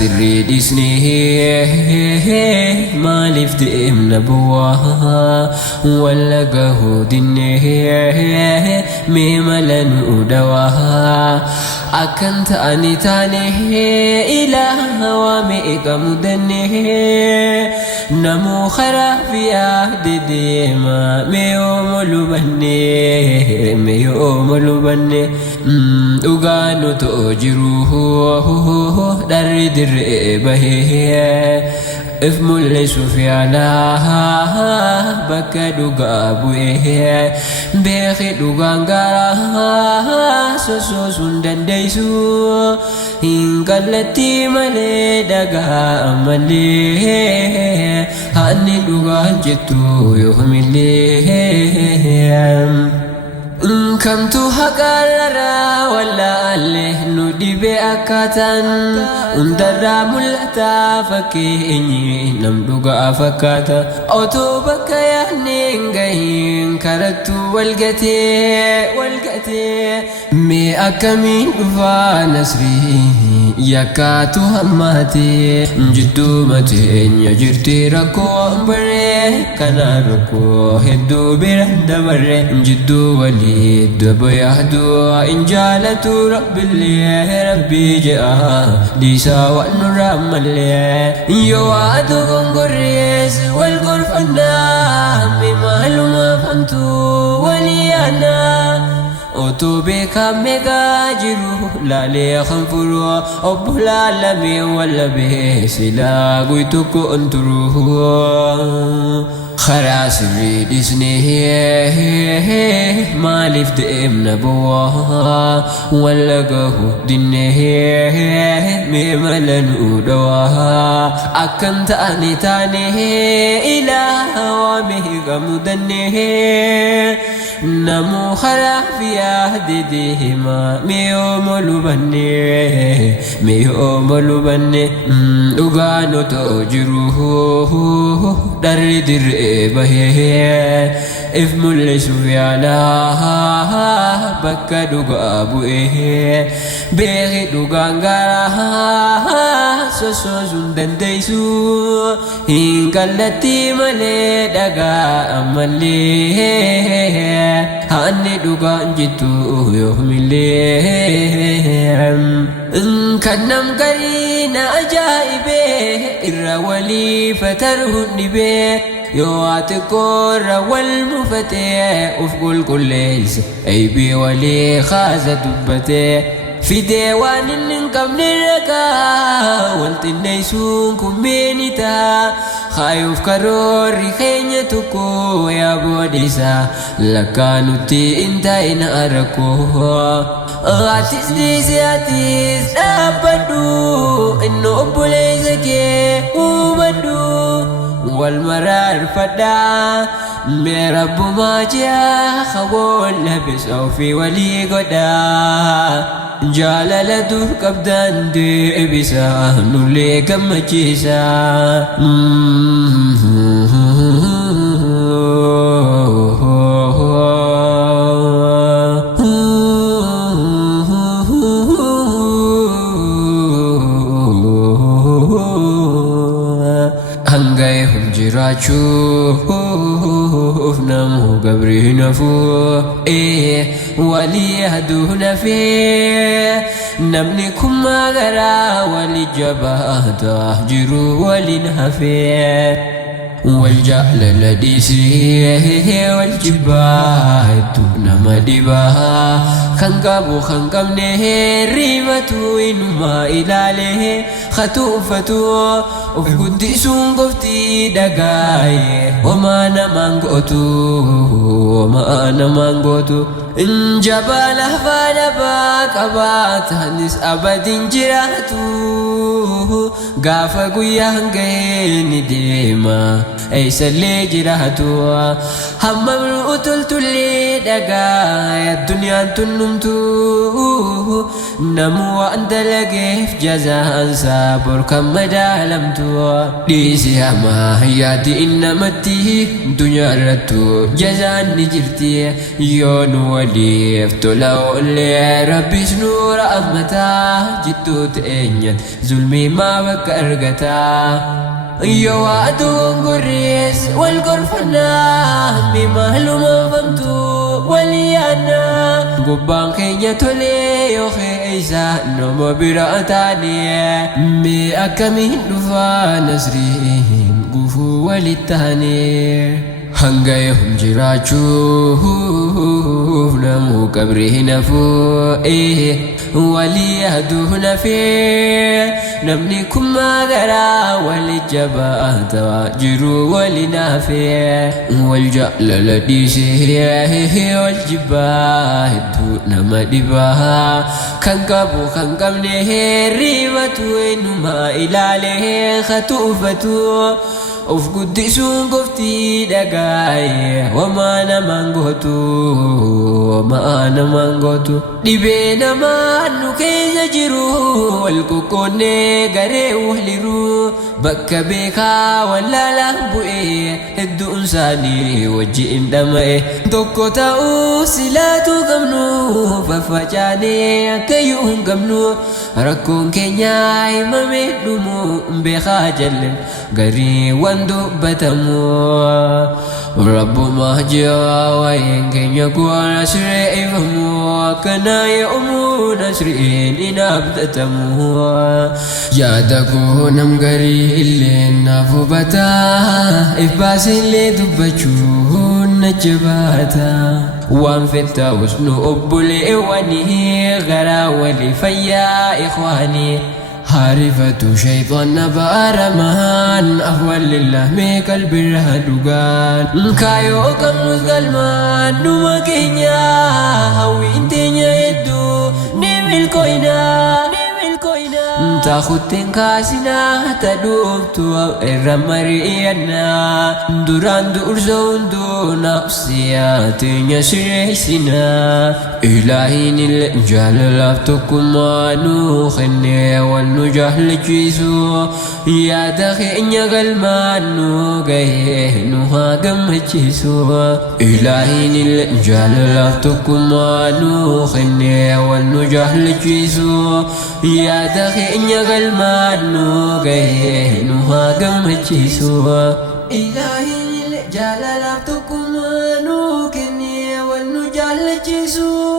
sirrii dhiisnee maaliif deemna bu'aa walla gahuu dinnee mee mala nu dawaa akkan ta'anii taanee ilaaha waa meeqa mudannee namuu karaa fi yaade deema mee ooma lubannee mee ooma lubannee dhugaa nu ta'oo jiru dharri dirree bahee if mul'isuuf yaalaa bakka dhugaa bu'ee beeki dhugaan garaa sosoosuu hin dandeessu hin kallattii malee dhagaa malee haanni dhugaan jettu yoomillee kamtu haqarra wallaalee nu dhibe akkaataan hundarraa mul'ata fakkeenyi nam dhugaa fakkaata otoo bakka yaadneen gahiin karattu walgatee mee akkamiin dhufaa nasrii yakkaatu hammaatee jidduu mateenya jirti rakkoo baree kanaa rakkoo hedduu bira dabarre jidduu walii دبيهدو إن جالتو رب اللي ربي جاء ديسا والنرام اللي يوادو قنقريس والقرف النام بمعلومة فهمتو ولي أنا أتو بك ميقا جرو لا لي خنفرو أبو العالمي ولا بيسلا قويتوكو انترو خلاص نريد سنيه مالف دئمنا بواه ولا قهو دنيه ميملا نودواه أكن تاني إله وامه قمدنيه نمو خلاف يهدي ديهما ميوم لبني ميوم لبني لغانو توجروه در درئ بهيه if mul'isuuf yaalaa bakka dhugaa bu'ee beeki dhugaan garaa sosoosuu hin dandeessu hin kallattii malee dhagaa malee haanni dhugaan jettu yoomillee kan nam gariina ajaa'ibee irra walii fataruun dhibee yoo ati korra wal mufatee uf qulqulleessa aybii walii kaasa dubbatee fidee waan inni hin qabne rakaa wal xinneessuun kummeeni ta'a kaayuuf karoorri keenya tokko yaa boodisa lakkaa nutti hin taa'ina rakkoo atis dhiisee atis dhaabbadhu inni obboleessa kee hubadhu والمرار فدا مرب ما جاء خول لبس أو في ولي قدا جال لدو كبدان دي بسا نولي كم جيسا jirachuuf namu gabri nafu wali haduna fi namni kuma gara wali jabata jiru wali nafi والجعل لديسي والجبات نمدبها خنقبو خنقمنه ريمتو إنما إلاله خطوفتو وفقدسون قفتي دقاي وما نمانقوتو إن جباله فانباك أبات هنس أبد جراتو غافا قيان قيني ديما أيسا اللي جراتو هم ملؤتلت اللي دقاي الدنيا تنمتو نمو أنت لقيف جزاء سابر كم دالمتو ديسي هما حياتي إنما تيه دنيا رتو جزاء نجرتي يون وليف تلو اللي ربي سنور أمتا جدو تأنيت ظلمي ما بك أرقتا يوادون قريس والقرفنا بمهلو ما فهمتو وليانا قبان كينيا تولي يوخي إيسا نمو برأتاني مي أكمين دفا نسرين قفو وللتاني hangayahum jiraachuuf namu qabree nafuu waliyahduuf nafee namni kun magaraa wali jabaata jiru wali naafee wal jaalala dhiisee wal jibbaa hedduu nama dhibaa kan qabu kan qabne hirribatu eenyumaa ilaalee khatuufatu of guddisuun goftii dhagaaye wamaa namaan gootu dhibee namaan nu keessa jiru wal qoqqoonnee garee waliru bakka beekaa wallaalaan bu'ee hedduun isaanii wajjiin dhama'e tokko ta'uu silaatu qabnu faffacaanee akkayyuu hin qabnu rakkoon keenya himamee dhumu beekaa jallen garii dubbatamu rabbuma jaa waa'een keenya kuwaan asreeffamu kana yoomuu nasriin inaabdatamu yaada koo nam garii illee naaf hubataa if baasillee dubbachuun na jabaata waan fettaa'us nu obboleewwanii garaa walii fayyaa ikhwaanii عارفة شيطان بارمان أهوال لله ميك البره دوغان كايو كم نزغلمان نوما كينيا هاوي انتينيا يدو نيميل كوينا تاخدين كاسنا تدوبتو الرمريانا دوران دورزون دون أبسياتين يسريسنا إلهين الجال لافتكم نوخني والنجهل جيسو يا دخين يغلمان نوغيه نوها قم جيسو إلهين الجال لافتكم نوخني والنجهل جيسو يا دخين يغلمان نوغيه نوها قم جيسو إلهين الجال لافتكم نوخني والنجهل جيسو